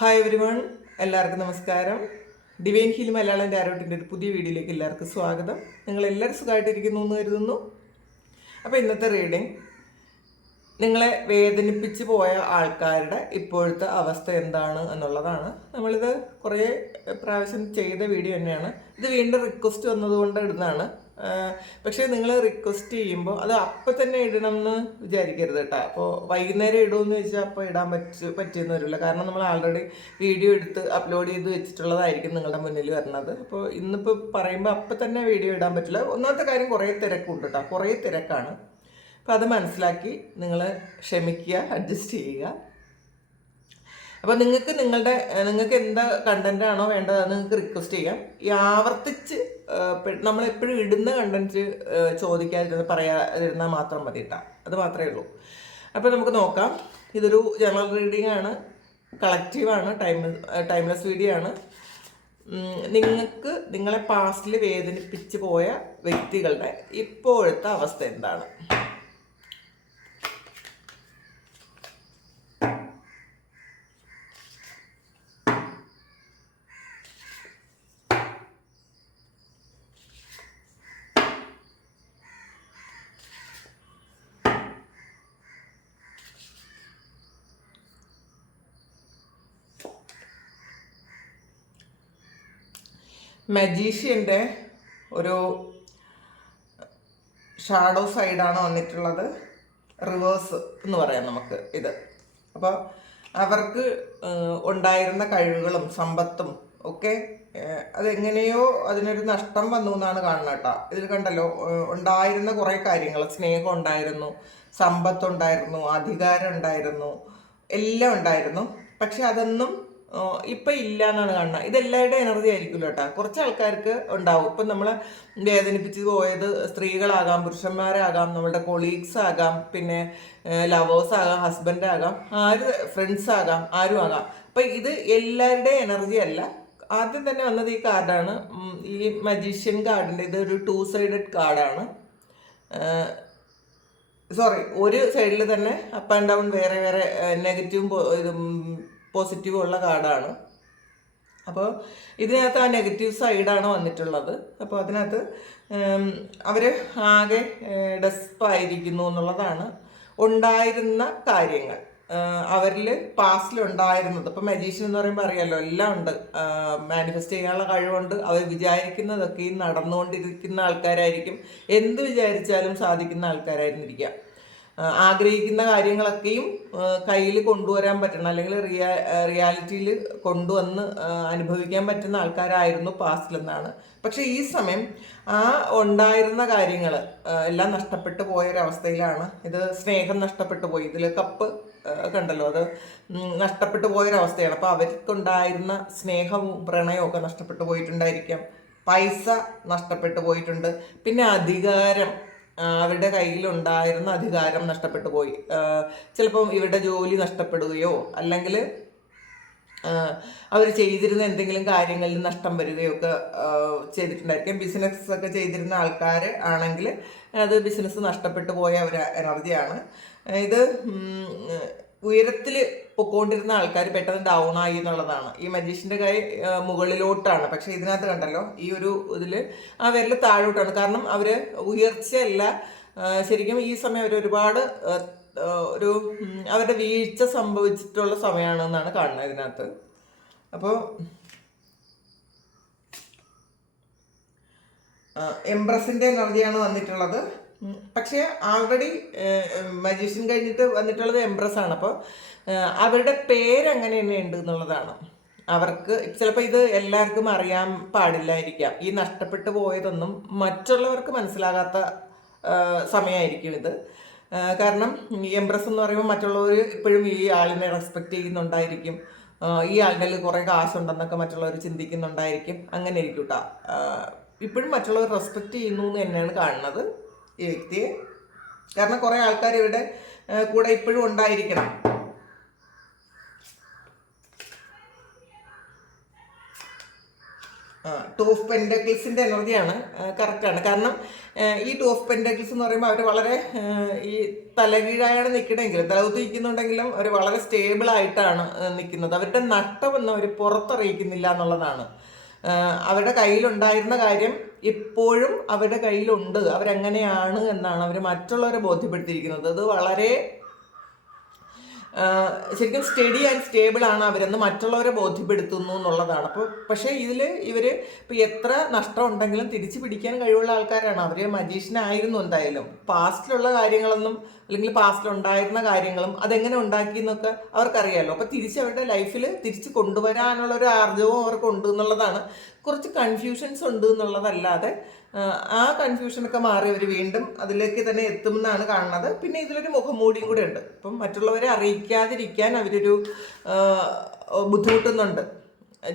Hi everyone, എല്ലാവർക്കും നമസ്കാരം. Divine heal Malayalam ടാരോട്ടിൻ്റെ ഒരു പുതിയ വീഡിയോയിലേക്ക് എല്ലാവർക്കും സ്വാഗതം. നിങ്ങളെല്ലാവരും സുഖമായിട്ടിരിക്കുന്നു എന്ന് കരുതുന്നു. അപ്പോൾ ഇന്നത്തെ റീഡിങ് നിങ്ങളെ വേദനിപ്പിച്ച് പോയ ആൾക്കാരുടെ ഇപ്പോഴത്തെ അവസ്ഥ എന്താണ് എന്നുള്ളതാണ്. നമ്മളിത് കുറേ പ്രാവശ്യം ചെയ്ത വീഡിയോ തന്നെയാണ്. ഇത് വീണ്ടും റിക്വസ്റ്റ് വന്നതുകൊണ്ട് ഇടുന്നതാണ്. പക്ഷേ നിങ്ങൾ റിക്വസ്റ്റ് ചെയ്യുമ്പോൾ അത് അപ്പം തന്നെ ഇടണം എന്ന് വിചാരിക്കരുത് കേട്ടോ. അപ്പോൾ വൈകുന്നേരം ഇടുമെന്ന് വെച്ചാൽ അപ്പോൾ ഇടാൻ പറ്റിയെന്ന് വരില്ല. കാരണം നമ്മൾ ആൾറെഡി വീഡിയോ എടുത്ത് അപ്ലോഡ് ചെയ്ത് വെച്ചിട്ടുള്ളതായിരിക്കും നിങ്ങളുടെ മുന്നിൽ വരുന്നത്. അപ്പോൾ ഇന്നിപ്പോൾ പറയുമ്പോൾ അപ്പം തന്നെ വീഡിയോ ഇടാൻ പറ്റില്ല. ഒന്നാമത്തെ കാര്യം കുറേ തിരക്കുണ്ട് കേട്ടോ, കുറേ തിരക്കാണ്. അപ്പോൾ അത് മനസ്സിലാക്കി നിങ്ങൾ ക്ഷമിക്കുക, അഡ്ജസ്റ്റ് ചെയ്യുക. അപ്പോൾ നിങ്ങൾക്ക് എന്ത് കണ്ടൻറ്റാണോ വേണ്ടത് അത് നിങ്ങൾക്ക് റിക്വസ്റ്റ് ചെയ്യാം. ഈ ആവർത്തിച്ച് നമ്മളെപ്പോഴും ഇടുന്ന കണ്ടൻറ്റ് പറയാതിരുന്നാൽ മാത്രം മതി കേട്ടോ. അത് മാത്രമേ ഉള്ളൂ. അപ്പോൾ നമുക്ക് നോക്കാം. ഇതൊരു ജനറൽ റീഡിംഗ് ആണ്, കളക്റ്റീവാണ്, ടൈംലെസ് വീഡിയോ ആണ്. നിങ്ങളെ പാസ്റ്റിൽ വേദനിപ്പിച്ച് പോയ വ്യക്തികളുടെ ഇപ്പോഴത്തെ അവസ്ഥ എന്താണ്? മജീഷ്യൻ്റെ ഒരു ഷാഡോ സൈഡാണ് വന്നിട്ടുള്ളത്. റിവേഴ്സ് എന്ന് പറയാം നമുക്ക് ഇത്. അപ്പോൾ അവർക്ക് ഉണ്ടായിരുന്ന കഴിവുകളും സമ്പത്തും ഒക്കെ അതെങ്ങനെയോ അതിനൊരു നഷ്ടം വന്നു എന്നാണ് കാണുന്നത് കേട്ടോ. ഇതിൽ കണ്ടല്ലോ, ഉണ്ടായിരുന്ന കുറേ കാര്യങ്ങൾ, സ്നേഹം ഉണ്ടായിരുന്നു, സമ്പത്തുണ്ടായിരുന്നു, അധികാരം ഉണ്ടായിരുന്നു, എല്ലാം ഉണ്ടായിരുന്നു. പക്ഷെ അതൊന്നും ഇപ്പം ഇല്ല എന്നാണ് കാണുന്നത്. ഇതെല്ലാവരുടെ എനർജി ആയിരിക്കുമല്ലോ കേട്ടോ. കുറച്ച് ആൾക്കാർക്ക് ഉണ്ടാവും. ഇപ്പം നമ്മളെ വേദനിപ്പിച്ച് പോയത് സ്ത്രീകളാകാം, പുരുഷന്മാരാകാം, നമ്മളുടെ കൊളീഗ്സ് ആകാം, പിന്നെ ലവേഴ്സ് ആകാം, ഹസ്ബൻഡ് ആകാം, ഫ്രണ്ട്സ് ആകാം, ആരും ആകാം. അപ്പം ഇത് എല്ലാവരുടെ എനർജി അല്ല. ആദ്യം തന്നെ വന്നത് ഈ കാർഡാണ്, ഈ മജീഷ്യൻ കാർഡിൻ്റെ. ഇതൊരു 2 സൈഡഡ് കാർഡാണ്. ഒരു സൈഡിൽ തന്നെ അപ്പ് ആൻഡ് ഡൗൺ വേറെ വേറെ നെഗറ്റീവും പോസിറ്റീവും ഉള്ള കാർഡാണ്. അപ്പോൾ ഇതിനകത്ത് ആ നെഗറ്റീവ് സൈഡാണ് വന്നിട്ടുള്ളത്. അപ്പോൾ അതിനകത്ത് അവർ ആകെ ഡെസ്പായിരിക്കുന്നു എന്നുള്ളതാണ്. ഉണ്ടായിരുന്ന കാര്യങ്ങൾ അവരിൽ പാസ്റ്റിലുണ്ടായിരുന്നത്, ഇപ്പം മജീഷ്യൻ എന്ന് പറയുമ്പോൾ അറിയാമല്ലോ, എല്ലാം ഉണ്ട്. മാനിഫെസ്റ്റ് ചെയ്യാനുള്ള കഴിവുണ്ട്. അവർ വിചാരിക്കുന്നതൊക്കെയും നടന്നുകൊണ്ടിരിക്കുന്ന ആൾക്കാരായിരിക്കും. എന്ത് വിചാരിച്ചാലും സാധിക്കുന്ന ആൾക്കാരായിരുന്നിരിക്കാം. ആഗ്രഹിക്കുന്ന കാര്യങ്ങളൊക്കെയും കയ്യിൽ കൊണ്ടുവരാൻ പറ്റണം, അല്ലെങ്കിൽ റിയാലിറ്റിയിൽ കൊണ്ടുവന്ന് അനുഭവിക്കാൻ പറ്റുന്ന ആൾക്കാരായിരുന്നു പാസ്റ്റിലെന്നാണ്. പക്ഷേ ഈ സമയം ആ ഉണ്ടായിരുന്ന കാര്യങ്ങൾ എല്ലാം നഷ്ടപ്പെട്ടു പോയൊരവസ്ഥയിലാണ്. ഇത് സ്നേഹം നഷ്ടപ്പെട്ടു പോയി. ഇതിൽ കപ്പ് കണ്ടല്ലോ, അത് നഷ്ടപ്പെട്ടു പോയൊരവസ്ഥയാണ്. അപ്പോൾ അവർക്കുണ്ടായിരുന്ന സ്നേഹവും പ്രണയവും ഒക്കെ നഷ്ടപ്പെട്ടു പോയിട്ടുണ്ടായിരിക്കാം. പൈസ നഷ്ടപ്പെട്ടു പോയിട്ടുണ്ട്. പിന്നെ അധികാരം, അവരുടെ കയ്യിലുണ്ടായിരുന്ന അധികാരം നഷ്ടപ്പെട്ടു പോയി. ചിലപ്പം ഇവരുടെ ജോലി നഷ്ടപ്പെടുകയോ അല്ലെങ്കിൽ അവർ ചെയ്തിരുന്ന എന്തെങ്കിലും കാര്യങ്ങളിൽ നഷ്ടം വരികയോ ഒക്കെ ചെയ്തിട്ടുണ്ടായിരിക്കും. ബിസിനസ് ഒക്കെ ചെയ്തിരുന്ന ആൾക്കാർ ആണെങ്കിൽ അത് ബിസിനസ് നഷ്ടപ്പെട്ടു പോയ ഒരു എനർജിയാണ് ഇത്. ഉയരത്തിൽ പൊക്കോണ്ടിരുന്ന ആൾക്കാർ പെട്ടെന്ന് ഡൗൺ ആയി എന്നുള്ളതാണ്. ഈ മജീഷ്യൻ്റെ കൈ മുകളിലോട്ടാണ്, പക്ഷേ ഇതിനകത്ത് കണ്ടല്ലോ, ഈ ഒരു ഇതിൽ ആ വിരൽ താഴോട്ടാണ്. കാരണം അവർ ഉയർച്ചയല്ല, ശരിക്കും ഈ സമയം അവർ ഒരുപാട് അവരുടെ വീഴ്ച സംഭവിച്ചിട്ടുള്ള സമയമാണെന്നാണ് കാണുന്നത് ഇതിനകത്ത്. അപ്പോൾ എംപ്രസിൻ്റെ എനർജിയാണ് വന്നിട്ടുള്ളത്. പക്ഷേ ആൾറെഡി മജീഷ്യൻ കഴിഞ്ഞിട്ട് വന്നിട്ടുള്ളത് എംപ്രസ് ആണ്. അപ്പോൾ അവരുടെ പേരെങ്ങനെ തന്നെ ഉണ്ട് എന്നുള്ളതാണ്. അവർക്ക് ചിലപ്പോൾ ഇത് എല്ലാവർക്കും അറിയാൻ പാടില്ലായിരിക്കാം. ഈ നഷ്ടപ്പെട്ടു പോയതൊന്നും മറ്റുള്ളവർക്ക് മനസ്സിലാകാത്ത സമയമായിരിക്കും ഇത്. കാരണം ഈ എംപ്രസ് എന്ന് പറയുമ്പോൾ മറ്റുള്ളവർ ഇപ്പോഴും ഈ ആളിനെ റെസ്പെക്റ്റ് ചെയ്യുന്നുണ്ടായിരിക്കും. ഈ ആളുടെ കുറേ കാശുണ്ടെന്നൊക്കെ മറ്റുള്ളവർ ചിന്തിക്കുന്നുണ്ടായിരിക്കും. അങ്ങനെ ഇരിക്കും കേട്ടോ. ഇപ്പോഴും മറ്റുള്ളവർ റെസ്പെക്റ്റ് ചെയ്യുന്നു എന്ന് തന്നെയാണ് കാണുന്നത് ഈ വ്യക്തിയെ. കാരണം കുറേ ആൾക്കാർ ഇവിടെ കൂടെ ഇപ്പോഴും ഉണ്ടായിരിക്കണം. ടൂ ഓഫ് പെൻറ്റക്കിൾസിൻ്റെ എനർജിയാണ്, കറക്റ്റാണ്. കാരണം ഈ ടു ഓഫ് പെൻറ്റാക്കിൾസ് എന്ന് പറയുമ്പോൾ അവർ വളരെ ഈ തലകീഴായാണ് നിൽക്കണമെങ്കിലും തലകുത്തി നിൽക്കുന്നുണ്ടെങ്കിലും അവർ വളരെ സ്റ്റേബിൾ ആയിട്ടാണ് നിൽക്കുന്നത്. അവരുടെ നഷ്ടമൊന്നും അവർ പുറത്തറിയിക്കുന്നില്ല എന്നുള്ളതാണ്. അവരുടെ കയ്യിലുണ്ടായിരുന്ന കാര്യം ഇപ്പോഴും അവരുടെ കയ്യിലുണ്ട്, അവരെങ്ങനെയാണ് എന്നാണ് അവർ മറ്റുള്ളവരെ ബോധ്യപ്പെടുത്തിയിരിക്കുന്നത്. അത് വളരെ ശരിക്കും സ്റ്റഡി ആൻഡ് സ്റ്റേബിൾ ആണ് അവരെന്ന് മറ്റുള്ളവരെ ബോധ്യപ്പെടുത്തുന്നു എന്നുള്ളതാണ്. അപ്പോൾ പക്ഷേ ഇവർ ഇപ്പോൾ എത്ര നഷ്ടം ഉണ്ടെങ്കിലും തിരിച്ചു പിടിക്കാൻ കഴിവുള്ള ആൾക്കാരാണ്. അവർ മജീഷ്യനായിരുന്നു എന്തായാലും. പാസ്റ്റിലുള്ള കാര്യങ്ങളൊന്നും അല്ലെങ്കിൽ പാസ്റ്റിലുണ്ടായിരുന്ന കാര്യങ്ങളും അതെങ്ങനെ ഉണ്ടാക്കി എന്നൊക്കെ അവർക്കറിയാമല്ലോ. അപ്പോൾ തിരിച്ച് അവരുടെ ലൈഫിൽ തിരിച്ച് കൊണ്ടുവരാനുള്ളൊരു ആർജവും അവർക്കുണ്ട് എന്നുള്ളതാണ്. കുറച്ച് കൺഫ്യൂഷൻസ് ഉണ്ട് എന്നുള്ളതല്ലാതെ ആ കൺഫ്യൂഷനൊക്കെ മാറി അവർ വീണ്ടും അതിലേക്ക് തന്നെ എത്തുമെന്നാണ് കാണുന്നത്. പിന്നെ ഇതിലൊരു മുഖംമൂടിയും കൂടെ ഉണ്ട്. ഇപ്പം മറ്റുള്ളവരെ അറിയിക്കാതിരിക്കാൻ അവരൊരു ബുദ്ധിമുട്ടുന്നുണ്ട്,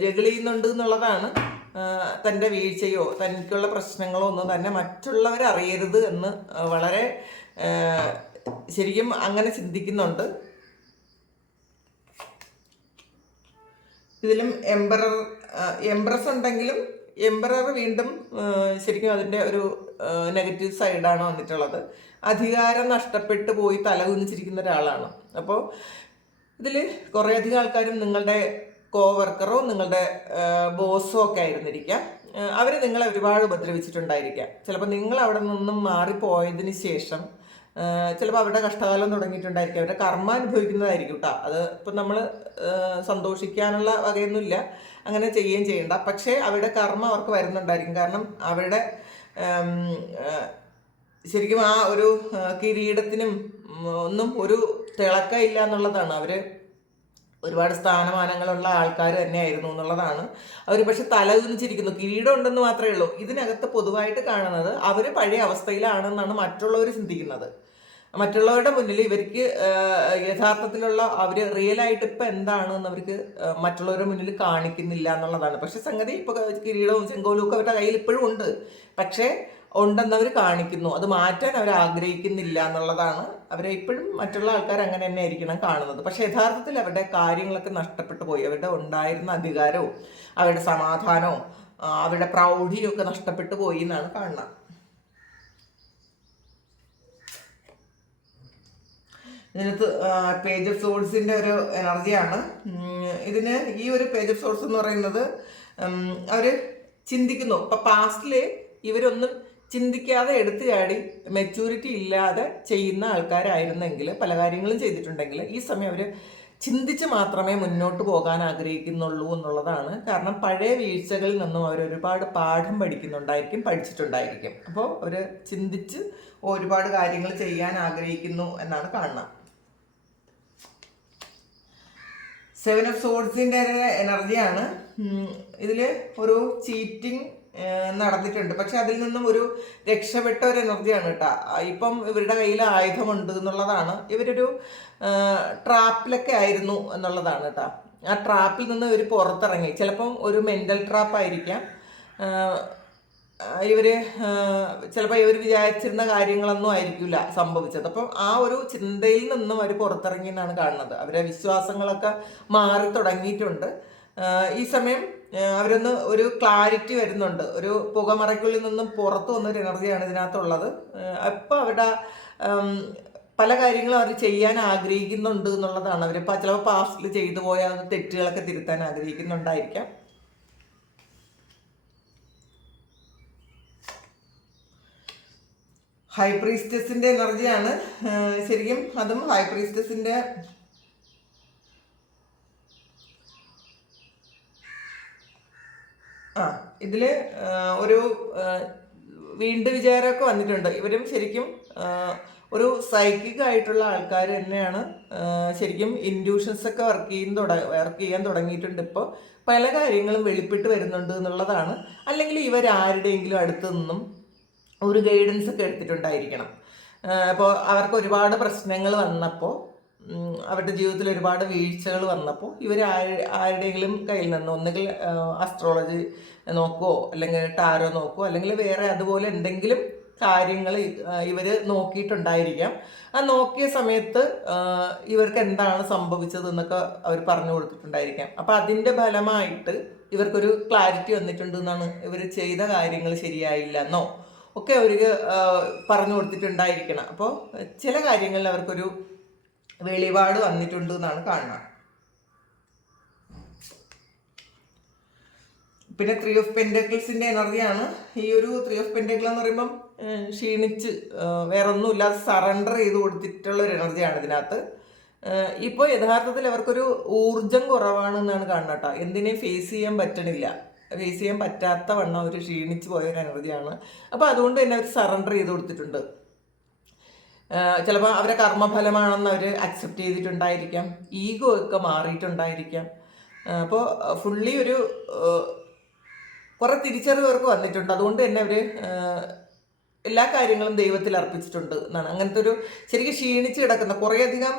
ജഗിൾ ചെയ്യുന്നുണ്ട് എന്നുള്ളതാണ്. തൻ്റെ വീഴ്ചയോ തനിക്കുള്ള പ്രശ്നങ്ങളോ ഒന്നും തന്നെ മറ്റുള്ളവരെ അറിയരുത് എന്ന് വളരെ ശരിക്കും അങ്ങനെ ചിന്തിക്കുന്നുണ്ട്. ഇതിലും എംബ്രസ് ഉണ്ടെങ്കിലും എംബറർ വീണ്ടും ശരിക്കും അതിൻ്റെ ഒരു നെഗറ്റീവ് സൈഡാണ് വന്നിട്ടുള്ളത്. അധികാരം നഷ്ടപ്പെട്ടു പോയി തലകുനിച്ചിരിക്കുന്ന ഒരാളാണ്. അപ്പോൾ ഇതിൽ കുറേയധികം ആൾക്കാരും നിങ്ങളുടെ കോവർക്കറോ നിങ്ങളുടെ ബോസോ ഒക്കെ ആയിരുന്നിരിക്കാം. അവർ നിങ്ങളെ ഒരുപാട് ഉപദ്രവിച്ചിട്ടുണ്ടായിരിക്കാം. ചിലപ്പോൾ നിങ്ങൾ അവിടെ നിന്നും മാറിപ്പോയതിന് ശേഷം ചിലപ്പോൾ അവരുടെ കഷ്ടകാലം തുടങ്ങിയിട്ടുണ്ടായിരിക്കും. അവരുടെ കർമ്മ അനുഭവിക്കുന്നതായിരിക്കും കേട്ടോ. അത് ഇപ്പം നമ്മൾ സന്തോഷിക്കാനുള്ള വകയൊന്നുമില്ല, അങ്ങനെ ചെയ്യുകയും ചെയ്യണ്ട. പക്ഷേ അവരുടെ കർമ്മ അവർക്ക് വരുന്നുണ്ടായിരിക്കും. കാരണം അവരുടെ ശരിക്കും ആ ഒരു കിരീടത്തിനും ഒന്നും ഒരു തിളക്കമില്ല എന്നുള്ളതാണ്. അവർ ഒരുപാട് സ്ഥാനമാനങ്ങളുള്ള ആൾക്കാർ തന്നെയായിരുന്നു എന്നുള്ളതാണ്. അവർ പക്ഷെ തലകുനിച്ചിരിക്കുന്നു, കിരീടം ഉണ്ടെന്ന് മാത്രമേ ഉള്ളൂ. ഇതിനകത്ത് പൊതുവായിട്ട് കാണുന്നത് അവർ പഴയ അവസ്ഥയിലാണെന്നാണ് മറ്റുള്ളവർ ചിന്തിക്കുന്നത്. മറ്റുള്ളവരുടെ മുന്നിൽ ഇവർക്ക് യഥാർത്ഥത്തിലുള്ള അവർ റിയലായിട്ട് ഇപ്പം എന്താണെന്ന് അവർക്ക് മറ്റുള്ളവരുടെ മുന്നിൽ കാണിക്കുന്നില്ല എന്നുള്ളതാണ്. പക്ഷെ സംഗതി ഇപ്പോൾ കിരീടവും ചെങ്കോലും ഒക്കെ അവരുടെ കയ്യിൽ ഇപ്പോഴും ഉണ്ട്. പക്ഷേ ഉണ്ടെന്നവർ കാണിക്കുന്നു, അത് മാറ്റാൻ അവർ ആഗ്രഹിക്കുന്നില്ല എന്നുള്ളതാണ്. അവരെ ഇപ്പോഴും മറ്റുള്ള ആൾക്കാർ അങ്ങനെ തന്നെ ആയിരിക്കണം കാണുന്നത്. പക്ഷെ യഥാർത്ഥത്തിൽ അവരുടെ കാര്യങ്ങളൊക്കെ നഷ്ടപ്പെട്ടു പോയി. അവരുടെ ഉണ്ടായിരുന്ന അധികാരവും അവരുടെ സമാധാനവും അവരുടെ പ്രൗഢിയും ഒക്കെ നഷ്ടപ്പെട്ടു പോയി എന്നാണ് കാണുന്നത്. ഇതിനകത്ത് പേജ് ഓഫ് സോഴ്സിൻ്റെ ഒരു എനർജിയാണ്. ഇതിന് ഈ ഒരു പേജ് ഓഫ് സോഴ്സ് എന്ന് പറയുന്നത് അവർ ചിന്തിക്കുന്നു. ഇപ്പം പാസ്റ്റിൽ ഇവരൊന്നും ചിന്തിക്കാതെ എടുത്തു ചാടി മെച്യൂരിറ്റി ഇല്ലാതെ ചെയ്യുന്ന ആൾക്കാരായിരുന്നെങ്കിൽ, പല കാര്യങ്ങളും ചെയ്തിട്ടുണ്ടെങ്കിൽ, ഈ സമയം അവർ ചിന്തിച്ച് മാത്രമേ മുന്നോട്ട് പോകാൻ ആഗ്രഹിക്കുന്നുള്ളൂ എന്നുള്ളതാണ്. കാരണം പഴയ വീഴ്ചകളിൽ നിന്നും അവർ ഒരുപാട് പാഠം പഠിച്ചിട്ടുണ്ടായിരിക്കും. അപ്പോൾ അവർ ചിന്തിച്ച് ഒരുപാട് കാര്യങ്ങൾ ചെയ്യാൻ ആഗ്രഹിക്കുന്നു എന്നാണ് കാണുന്നത്. സെവൻ ഓഫ് സോഴ്സിൻ്റെ എനർജിയാണ്. ഇതിൽ ഒരു ചീറ്റിംഗ് നടന്നിട്ടുണ്ട്. പക്ഷെ അതിൽ നിന്നും ഒരു രക്ഷപ്പെട്ട ഒരു എനർജിയാണ് കേട്ടോ. ഇപ്പം ഇവരുടെ കയ്യിൽ ആയുധമുണ്ട് എന്നുള്ളതാണ്. ഇവരൊരു ട്രാപ്പിലൊക്കെ ആയിരുന്നു എന്നുള്ളതാണ് കേട്ടോ. ആ ട്രാപ്പിൽ നിന്ന് ഇവർ പുറത്തിറങ്ങി. ചിലപ്പം ഒരു മെൻ്റൽ ട്രാപ്പായിരിക്കാം. ചിലപ്പോൾ ഇവർ വിചാരിച്ചിരുന്ന കാര്യങ്ങളൊന്നും ആയിരിക്കില്ല സംഭവിച്ചത്. അപ്പം ആ ഒരു ചിന്തയിൽ നിന്നും അവർ പുറത്തിറങ്ങി എന്നാണ് കാണുന്നത്. അവരുടെ വിശ്വാസങ്ങളൊക്കെ മാറി തുടങ്ങിയിട്ടുണ്ട്. ഈ സമയം അവരൊന്ന് ഒരു ക്ലാരിറ്റി വരുന്നുണ്ട്. ഒരു പുകമറയ്ക്കുള്ളിൽ നിന്നും പുറത്തു വന്നൊരു എനർജിയാണ് ഇതിനകത്തുള്ളത്. അപ്പോൾ അവരുടെ പല കാര്യങ്ങളും അവർ ചെയ്യാൻ ആഗ്രഹിക്കുന്നുണ്ട് എന്നുള്ളതാണ്. അവരിപ്പോൾ ചിലപ്പോൾ പാസ്റ്റിൽ ചെയ്തു പോയ തെറ്റുകളൊക്കെ തിരുത്താൻ ആഗ്രഹിക്കുന്നുണ്ടായിരിക്കാം. ഹൈ പ്രീസ്റ്റസിൻ്റെ എനർജിയാണ്. ശരിക്കും അതും ഹൈ പ്രീസ്റ്റസിൻ്റെ ഇതിൽ ഒരു വീണ്ടും വിചാരമൊക്കെ വന്നിട്ടുണ്ട്. ഇവരും ശരിക്കും ഒരു സൈക്കിക് ആയിട്ടുള്ള ആൾക്കാർ തന്നെയാണ്. ശരിക്കും ഇൻഡ്യൂഷൻസൊക്കെ വർക്ക് ചെയ്യാൻ തുടങ്ങിയിട്ടുണ്ട്. ഇപ്പോൾ പല കാര്യങ്ങളും വെളിപ്പെട്ട് വരുന്നുണ്ട് എന്നുള്ളതാണ്. അല്ലെങ്കിൽ ഇവരാരുടെയെങ്കിലും അടുത്ത് നിന്നും ഒരു ഗൈഡൻസ് ഒക്കെ എടുത്തിട്ടുണ്ടായിരിക്കണം. അപ്പോൾ അവർക്ക് ഒരുപാട് പ്രശ്നങ്ങൾ വന്നപ്പോൾ, അവരുടെ ജീവിതത്തിൽ ഒരുപാട് വീഴ്ചകൾ വന്നപ്പോൾ ഇവർ ആരുടെയെങ്കിലും കയ്യിൽ നിന്ന് ഒന്നുകിൽ അസ്ട്രോളജി നോക്കുമോ, അല്ലെങ്കിൽ ടാരോ നോക്കുമോ, അല്ലെങ്കിൽ വേറെ അതുപോലെ എന്തെങ്കിലും കാര്യങ്ങൾ ഇവർ നോക്കിയിട്ടുണ്ടായിരിക്കാം. ആ നോക്കിയ സമയത്ത് ഇവർക്ക് എന്താണ് സംഭവിച്ചത് എന്നൊക്കെ അവർ പറഞ്ഞു കൊടുത്തിട്ടുണ്ടായിരിക്കാം. അപ്പോൾ അതിൻ്റെ ഫലമായിട്ട് ഇവർക്കൊരു ക്ലാരിറ്റി വന്നിട്ടുണ്ട് എന്നാണ്. ഇവർ ചെയ്ത കാര്യങ്ങൾ ശരിയായില്ല എന്നോ ഒക്കെ അവർക്ക് പറഞ്ഞു കൊടുത്തിട്ടുണ്ടായിരിക്കണം. അപ്പോൾ ചില കാര്യങ്ങളിൽ അവർക്കൊരു വെളിപാട് വന്നിട്ടുണ്ട് എന്നാണ് കാണുന്നത്. പിന്നെ 3 ഓഫ് പെൻറ്റക്കിൾസിൻ്റെ എനർജിയാണ്. ഈ ഒരു 3 ഓഫ് പെൻറ്റക്കിൾ എന്ന് പറയുമ്പം ക്ഷീണിച്ച് വേറൊന്നും ഇല്ലാതെ സറണ്ടർ ചെയ്ത് കൊടുത്തിട്ടുള്ള ഒരു എനർജിയാണ് ഇതിനകത്ത്. ഇപ്പോൾ യഥാർത്ഥത്തിൽ അവർക്കൊരു ഊർജം കുറവാണെന്നാണ് കാണുന്നത് കേട്ടോ. എന്തിനേയും ഫേസ് ചെയ്യാൻ പറ്റണില്ല, ഫേസ് ചെയ്യാൻ പറ്റാത്ത വണ്ണം അവർ ക്ഷീണിച്ച് പോയൊരു എനർജിയാണ്. അപ്പോൾ അതുകൊണ്ട് തന്നെ അവർ സറണ്ടർ ചെയ്ത് കൊടുത്തിട്ടുണ്ട്. ചിലപ്പോൾ അവരെ കർമ്മഫലമാണെന്ന് അവർ അക്സെപ്റ്റ് ചെയ്തിട്ടുണ്ടായിരിക്കാം, ഈഗോ ഒക്കെ മാറിയിട്ടുണ്ടായിരിക്കാം. അപ്പോൾ ഫുള്ളി ഒരു കുറേ തിരിച്ചറിവ് അവർക്ക് വന്നിട്ടുണ്ട്. അതുകൊണ്ട് തന്നെ അവർ എല്ലാ കാര്യങ്ങളും ദൈവത്തിൽ അർപ്പിച്ചിട്ടുണ്ട് എന്നാണ്. അങ്ങനത്തെ ഒരു ശരിക്കും ക്ഷീണിച്ച് കിടക്കുന്ന കുറേയധികം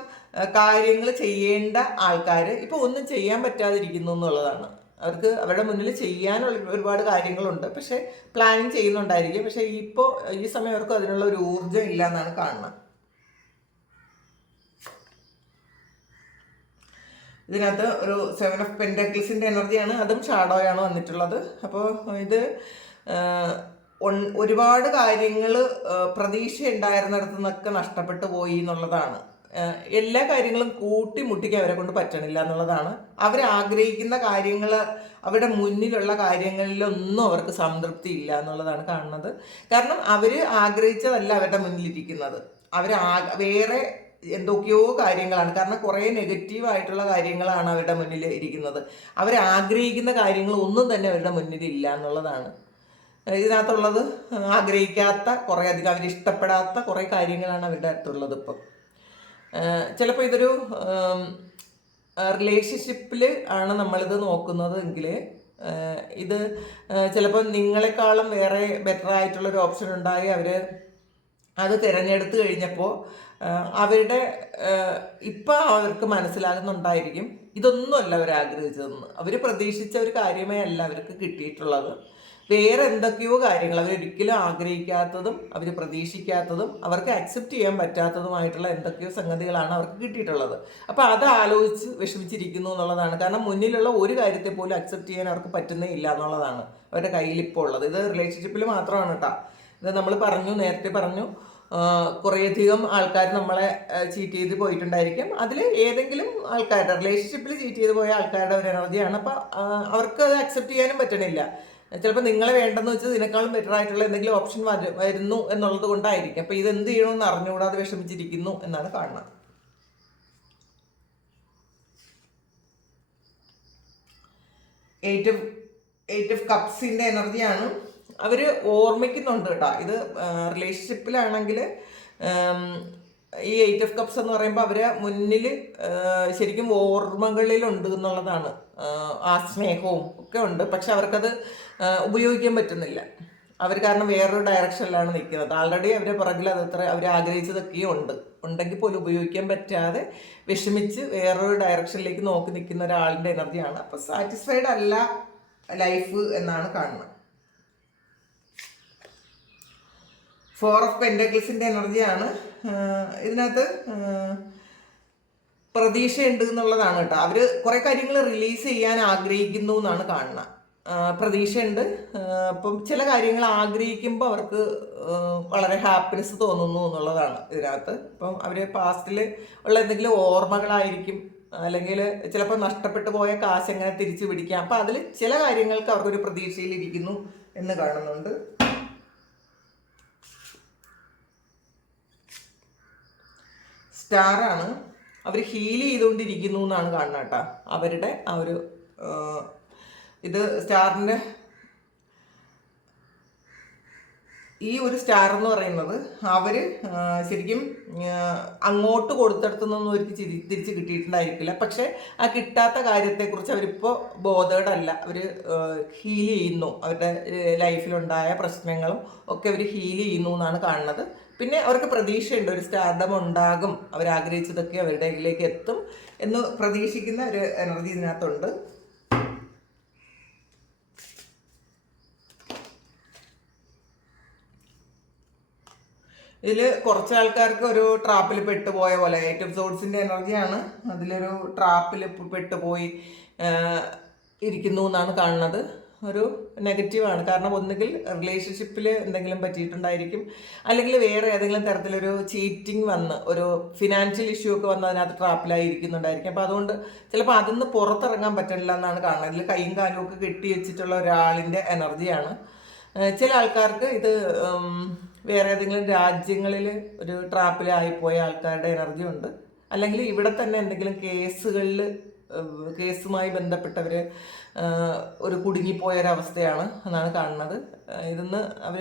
കാര്യങ്ങൾ ചെയ്യേണ്ട ആൾക്കാർ ഇപ്പോൾ ഒന്നും ചെയ്യാൻ പറ്റാതിരിക്കുന്നു എന്നുള്ളതാണ്. അവർക്ക് അവരുടെ മുന്നിൽ ചെയ്യാനുള്ള ഒരുപാട് കാര്യങ്ങളുണ്ട്, പക്ഷേ പ്ലാനിങ് ചെയ്യുന്നുണ്ടായിരിക്കും. പക്ഷേ ഇപ്പോൾ ഈ സമയം അവർക്ക് അതിനുള്ള ഒരു ഊർജ്ജം ഇല്ല എന്നാണ് കാണുന്നത്. ഇതിനകത്ത് ഒരു 7 ഓഫ് പെൻറ്റക്കിൾസിൻ്റെ എനർജിയാണ്, അതും ഷാഡോയാണ് വന്നിട്ടുള്ളത്. അപ്പോൾ ഇത് ഒരുപാട് കാര്യങ്ങൾ പ്രതീക്ഷ ഉണ്ടായിരുന്നിടത്തു നിന്നൊക്കെ നഷ്ടപ്പെട്ടു പോയി എന്നുള്ളതാണ്. എല്ലാ കാര്യങ്ങളും കൂട്ടിമുട്ടിക്കാൻ അവരെ കൊണ്ട് പറ്റണില്ല എന്നുള്ളതാണ്. അവരാഗ്രഹിക്കുന്ന കാര്യങ്ങൾ, അവരുടെ മുന്നിലുള്ള കാര്യങ്ങളിലൊന്നും അവർക്ക് സംതൃപ്തി ഇല്ല എന്നുള്ളതാണ് കാണുന്നത്. കാരണം അവർ ആഗ്രഹിച്ചതല്ല അവരുടെ മുന്നിലിരിക്കുന്നത്, വേറെ എന്തൊക്കെയോ കാര്യങ്ങളാണ്. കാരണം കുറേ നെഗറ്റീവായിട്ടുള്ള കാര്യങ്ങളാണ് അവരുടെ മുന്നിൽ ഇരിക്കുന്നത്. അവരാഗ്രഹിക്കുന്ന കാര്യങ്ങൾ ഒന്നും തന്നെ അവരുടെ മുന്നിലില്ല എന്നുള്ളതാണ്. ഇതിനകത്തുള്ളത് ആഗ്രഹിക്കാത്ത കുറേ അധികം അവരിഷ്ടപ്പെടാത്ത കുറേ കാര്യങ്ങളാണ് അവരുടെ അടുത്തുള്ളത്. ഇപ്പം ചിലപ്പോൾ ഇതൊരു റിലേഷൻഷിപ്പിൽ ആണ് നമ്മളിത് നോക്കുന്നത് എങ്കിൽ ഇത് ചിലപ്പോൾ നിങ്ങളെക്കാളും വേറെ ബെറ്റർ ആയിട്ടുള്ളൊരു ഓപ്ഷൻ ഉണ്ടായി അവർ അത് തിരഞ്ഞെടുത്ത് കഴിഞ്ഞപ്പോൾ അവരുടെ ഇപ്പം അവർക്ക് മനസ്സിലാകുന്നുണ്ടായിരിക്കും ഇതൊന്നുമല്ല അവർ ആഗ്രഹിച്ചതെന്ന്. അവർ പ്രതീക്ഷിച്ച ഒരു കാര്യമേ അല്ല അവർക്ക് കിട്ടിയിട്ടുള്ളത്. വേറെ എന്തൊക്കെയോ കാര്യങ്ങൾ അവരൊരിക്കലും ആഗ്രഹിക്കാത്തതും അവർ പ്രതീക്ഷിക്കാത്തതും അവർക്ക് അക്സെപ്റ്റ് ചെയ്യാൻ പറ്റാത്തതുമായിട്ടുള്ള എന്തൊക്കെയോ സംഗതികളാണ് അവർക്ക് കിട്ടിയിട്ടുള്ളത്. അപ്പോൾ അത് ആലോചിച്ച് വിഷമിച്ചിരിക്കുന്നു എന്നുള്ളതാണ്. കാരണം മുന്നിലുള്ള ഒരു കാര്യത്തെ പോലും അക്സെപ്റ്റ് ചെയ്യാൻ അവർക്ക് പറ്റുന്നേ ഇല്ല എന്നുള്ളതാണ് അവരുടെ കയ്യിൽ ഇപ്പോൾ ഉള്ളത്. ഇത് റിലേഷൻഷിപ്പിൽ മാത്രമാണ് കേട്ടോ. ഇത് നമ്മൾ നേരത്തെ പറഞ്ഞു കുറേയധികം ആൾക്കാർ നമ്മളെ ചീറ്റ് ചെയ്ത് പോയിട്ടുണ്ടായിരിക്കും. അതിൽ ഏതെങ്കിലും ആൾക്കാരുടെ റിലേഷൻഷിപ്പിൽ ചീറ്റ് ചെയ്ത് പോയ ആൾക്കാരുടെ ഒരു എനർജിയാണ്. അപ്പോൾ അവർക്ക് അത് അക്സെപ്റ്റ് ചെയ്യാനും പറ്റണില്ല. ചിലപ്പോൾ നിങ്ങളെ വേണ്ടെന്ന് വെച്ചാൽ ഇതിനേക്കാളും ബെറ്റർ ആയിട്ടുള്ള എന്തെങ്കിലും ഓപ്ഷൻ വരുന്നു എന്നുള്ളത് കൊണ്ടായിരിക്കും. അപ്പോൾ ഇതെന്ത് ചെയ്യണമെന്ന് അറിഞ്ഞുകൂടാതെ വിഷമിച്ചിരിക്കുന്നു എന്നാണ് കാണുന്നത്. എയ്റ്റ് ഓഫ് കപ്സിൻ്റെ എനർജിയാണ്. അവർ ഓർമ്മിക്കുന്നുണ്ട് കേട്ടോ. ഇത് റിലേഷൻഷിപ്പിലാണെങ്കിൽ ഈ 8 ഓഫ് കപ്സ് എന്ന് പറയുമ്പോൾ അവരെ മുന്നിൽ ശരിക്കും ഓർമ്മകളിലുണ്ട് എന്നുള്ളതാണ്. ആ സ്നേഹവും ഒക്കെ ഉണ്ട്, പക്ഷെ അവർക്കത് ഉപയോഗിക്കാൻ പറ്റുന്നില്ല. അവർ കാരണം വേറൊരു ഡയറക്ഷനിലാണ് നിൽക്കുന്നത്. ആൾറെഡി അവരെ പുറകിൽ അതത്ര അവർ ആഗ്രഹിച്ചതൊക്കെയും ഉണ്ടെങ്കിൽ പോലും ഉപയോഗിക്കാൻ പറ്റാതെ വിഷമിച്ച് വേറൊരു ഡയറക്ഷനിലേക്ക് നോക്കി നിൽക്കുന്ന ഒരാളിൻ്റെ എനർജിയാണ്. അപ്പോൾ സാറ്റിസ്ഫൈഡ് അല്ല ലൈഫ് എന്നാണ് കാണുന്നത്. 4 ഓഫ് പെൻറ്റക്കിൾസിൻ്റെ എനർജിയാണ്. ഇതിനകത്ത് പ്രതീക്ഷയുണ്ട് എന്നുള്ളതാണ് കേട്ടോ. അവർ കുറേ കാര്യങ്ങൾ റിലീസ് ചെയ്യാൻ ആഗ്രഹിക്കുന്നു എന്നാണ് കാണുന്നത്. പ്രതീക്ഷയുണ്ട്. അപ്പം ചില കാര്യങ്ങൾ ആഗ്രഹിക്കുമ്പോൾ അവർക്ക് വളരെ ഹാപ്പിനെസ് തോന്നുന്നു എന്നുള്ളതാണ് ഇതിനകത്ത്. ഇപ്പം അവർ പാസ്റ്റിൽ ഉള്ള എന്തെങ്കിലും ഓർമ്മകളായിരിക്കും, അല്ലെങ്കിൽ ചിലപ്പോൾ നഷ്ടപ്പെട്ടു പോയ കാശ് എങ്ങനെ തിരിച്ചു പിടിക്കാം. അപ്പം അതിൽ ചില കാര്യങ്ങൾക്ക് അവർക്കൊരു പ്രതീക്ഷയിലിരിക്കുന്നു എന്ന് കാണുന്നുണ്ട്. സ്റ്റാറാണ്. അവർ ഹീൽ ചെയ്തുകൊണ്ടിരിക്കുന്നു എന്നാണ് കാണുന്നത് കേട്ടോ. അവരുടെ ആ ഒരു ഇത് സ്റ്റാറിൻ്റെ ഈ ഒരു സ്റ്റാർ എന്ന് പറയുന്നത് അവർ ശരിക്കും അങ്ങോട്ട് കൊടുത്തെടുത്തുനിന്നൊന്നും അവർക്ക് തിരിച്ച് കിട്ടിയിട്ടുണ്ടായിരിക്കില്ല. പക്ഷേ ആ കിട്ടാത്ത കാര്യത്തെക്കുറിച്ച് അവരിപ്പോൾ ബോധേഡല്ല. അവർ ഹീൽ ചെയ്യുന്നു. അവരുടെ ലൈഫിലുണ്ടായ പ്രശ്നങ്ങളും ഒക്കെ അവർ ഹീൽ ചെയ്യുന്നു എന്നാണ് കാണുന്നത്. പിന്നെ അവർക്ക് പ്രതീക്ഷയുണ്ട്, ഒരു സ്റ്റാർഡം ഉണ്ടാകും, അവരാഗ്രഹിച്ചതൊക്കെ അവരുടെ ഇതിലേക്ക് എത്തും എന്ന് പ്രതീക്ഷിക്കുന്ന ഒരു എനർജി ഇതിനകത്തുണ്ട്. ഇതിൽ കുറച്ച് ആൾക്കാർക്ക് ഒരു ട്രാപ്പിൽ പെട്ടുപോയ പോലെ 8 ഓഫ് സോർഡ്സിൻ്റെ എനർജിയാണ്. അതിലൊരു ട്രാപ്പിൽ പെട്ടുപോയി ഇരിക്കുന്നു എന്നാണ് കാണുന്നത്. ഒരു നെഗറ്റീവാണ്. കാരണം ഒന്നുകിൽ റിലേഷൻഷിപ്പിൽ എന്തെങ്കിലും പറ്റിയിട്ടുണ്ടായിരിക്കും, അല്ലെങ്കിൽ വേറെ ഏതെങ്കിലും തരത്തിലൊരു ചീറ്റിംഗ് വന്ന് ഒരു ഫിനാൻഷ്യൽ ഇഷ്യൂ ഒക്കെ വന്ന് അതിനകത്ത് ട്രാപ്പിലായിരിക്കുന്നുണ്ടായിരിക്കും. അപ്പോൾ അതുകൊണ്ട് ചിലപ്പോൾ അതിന്ന് പുറത്തിറങ്ങാൻ പറ്റില്ല എന്നാണ് കാണുന്നത്. ഇതിൽ കൈയും കാലും ഒക്കെ കെട്ടി വെച്ചിട്ടുള്ള ഒരാളിൻ്റെ എനർജിയാണ്. ചില ആൾക്കാർക്ക് ഇത് വേറെ ഏതെങ്കിലും രാജ്യങ്ങളിൽ ഒരു ട്രാപ്പിലായിപ്പോയ ആൾക്കാരുടെ എനർജി ഉണ്ട്, അല്ലെങ്കിൽ ഇവിടെ തന്നെ എന്തെങ്കിലും കേസുമായി ബന്ധപ്പെട്ടവർ ഒരു കുടുങ്ങിപ്പോയൊരവസ്ഥയാണ് എന്നാണ് കാണുന്നത്. ഇതിന്ന് അവർ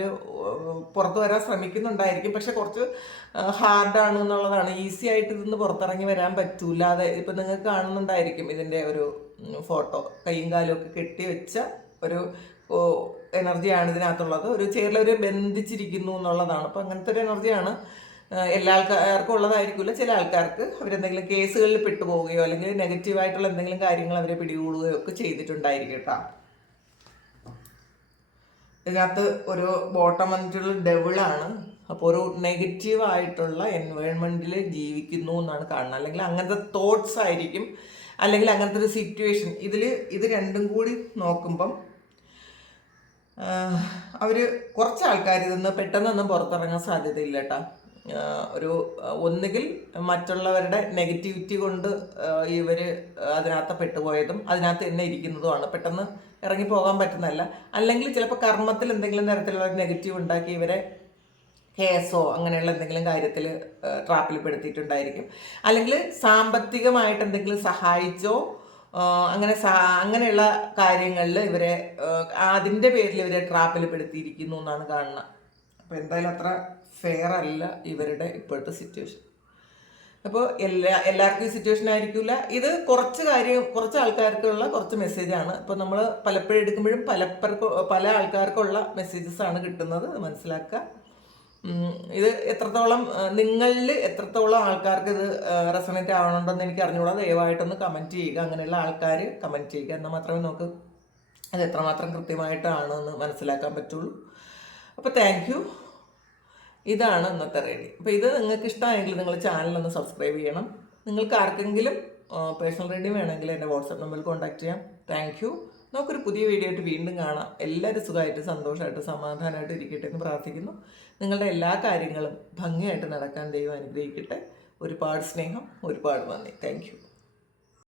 പുറത്തു വരാൻ ശ്രമിക്കുന്നുണ്ടായിരിക്കും, പക്ഷെ കുറച്ച് ഹാർഡാണ് എന്നുള്ളതാണ്. ഈസി ആയിട്ട് ഇതിന്ന് പുറത്തിറങ്ങി വരാൻ പറ്റൂലാതെ ഇപ്പം നിങ്ങൾക്ക് കാണുന്നുണ്ടായിരിക്കും ഇതിൻ്റെ ഒരു ഫോട്ടോ. കൈയും കാലും ഒക്കെ കെട്ടി വെച്ച ഒരു എനർജിയാണ് ഇതിനകത്തുള്ളത്. ഒരു ചെയറിലൊരു ബന്ധിച്ചിരിക്കുന്നു എന്നുള്ളതാണ്. അപ്പം അങ്ങനത്തെ ഒരു എനർജിയാണ്. എല്ലാ ആൾക്കാർക്കും ഉള്ളതായിരിക്കില്ല. ചില ആൾക്കാർക്ക് അവരെന്തെങ്കിലും കേസുകളിൽ പെട്ടുപോവുകയോ അല്ലെങ്കിൽ നെഗറ്റീവായിട്ടുള്ള എന്തെങ്കിലും കാര്യങ്ങൾ അവരെ പിടികൂടുകയോ ഒക്കെ ചെയ്തിട്ടുണ്ടായിരിക്കും കേട്ടോ. ഇതിനകത്ത് ഒരു ബോട്ടം വന്നിട്ടുള്ള ഡെവിളാണ്. അപ്പോൾ ഒരു നെഗറ്റീവായിട്ടുള്ള എൻവയോൺമെൻറ്റിൽ ജീവിക്കുന്നു എന്നാണ് കാണുന്നത്, അല്ലെങ്കിൽ അങ്ങനത്തെ തോട്ട്സ് ആയിരിക്കും, അല്ലെങ്കിൽ അങ്ങനത്തെ ഒരു സിറ്റുവേഷൻ. ഇത് രണ്ടും കൂടി നോക്കുമ്പം അവർ കുറച്ച് ആൾക്കാർ ഇതൊന്ന് പെട്ടെന്നൊന്നും പുറത്തിറങ്ങാൻ സാധ്യതയില്ല കേട്ടോ. ഒന്നുകിൽ മറ്റുള്ളവരുടെ നെഗറ്റിവിറ്റി കൊണ്ട് ഇവർ അതിനകത്ത് പെട്ടുപോയതും അതിനകത്ത് തന്നെ ഇരിക്കുന്നതുമാണ്, പെട്ടെന്ന് ഇറങ്ങി പോകാൻ പറ്റുന്നതല്ല. അല്ലെങ്കിൽ ചിലപ്പോൾ കർമ്മത്തിൽ എന്തെങ്കിലും തരത്തിലുള്ള നെഗറ്റീവ് ഉണ്ടാക്കി ഇവരെ കേസോ അങ്ങനെയുള്ള എന്തെങ്കിലും കാര്യത്തിൽ ട്രാപ്പിൽ പെടുത്തിയിട്ടുണ്ടായിരിക്കും, അല്ലെങ്കിൽ സാമ്പത്തികമായിട്ട് എന്തെങ്കിലും സഹായിച്ചോ അങ്ങനെയുള്ള കാര്യങ്ങളിൽ ഇവരെ അതിൻ്റെ പേരിൽ ഇവരെ ട്രാപ്പിൽ പെടുത്തിയിരിക്കുന്നു എന്നാണ് കാണുന്നത്. അപ്പോൾ എന്തായാലും അത്ര ഫെയർ അല്ല ഇവരുടെ ഇപ്പോഴത്തെ സിറ്റുവേഷൻ. അപ്പോൾ എല്ലാവർക്കും ഈ സിറ്റുവേഷൻ ആയിരിക്കില്ല. ഇത് കുറച്ച് ആൾക്കാർക്കുള്ള കുറച്ച് മെസ്സേജാണ്. ഇപ്പോൾ നമ്മൾ പലപ്പോഴും എടുക്കുമ്പോഴും പല ആൾക്കാർക്കുള്ള മെസ്സേജസാണ് കിട്ടുന്നത്, മനസ്സിലാക്കുക. ഇത് നിങ്ങളിൽ എത്രത്തോളം ആൾക്കാർക്ക് ഇത് റെസണേറ്റ് ആവണമെന്ന് എനിക്ക് അറിഞ്ഞുകൂടാ. ദയവായിട്ടൊന്ന് കമൻറ്റ് ചെയ്യുക. അങ്ങനെയുള്ള ആൾക്കാർ കമൻറ്റ് ചെയ്യുക, എന്നാൽ മാത്രമേ നമുക്ക് അത് എത്രമാത്രം കൃത്യമായിട്ടാണെന്ന് മനസ്സിലാക്കാൻ പറ്റുള്ളൂ. അപ്പോൾ താങ്ക് യു. ഇതാണ് ഇന്നത്തെ റീഡിങ്. അപ്പോൾ ഇത് നിങ്ങൾക്ക് ഇഷ്ടമായെങ്കിൽ നിങ്ങൾ ചാനലൊന്ന് സബ്സ്ക്രൈബ് ചെയ്യണം. നിങ്ങൾക്ക് ആർക്കെങ്കിലും പേഴ്സണൽ റീഡിങ് വേണമെങ്കിൽ എൻ്റെ വാട്സാപ്പ് നമ്പറിൽ കോൺടാക്ട് ചെയ്യാം. Thank you. നമുക്കൊരു പുതിയ വീഡിയോ ആയിട്ട് വീണ്ടും കാണാം. എല്ലാവരും സുഖമായിട്ട് സന്തോഷമായിട്ട് സമാധാനമായിട്ട് ഇരിക്കട്ടെ എന്ന് പ്രാർത്ഥിക്കുന്നു. നിങ്ങളുടെ എല്ലാ കാര്യങ്ങളും ഭംഗിയായിട്ട് നടക്കാൻ ദൈവം അനുഗ്രഹിക്കട്ടെ. ഒരുപാട് സ്നേഹം, ഒരുപാട് നന്ദി. Thank you.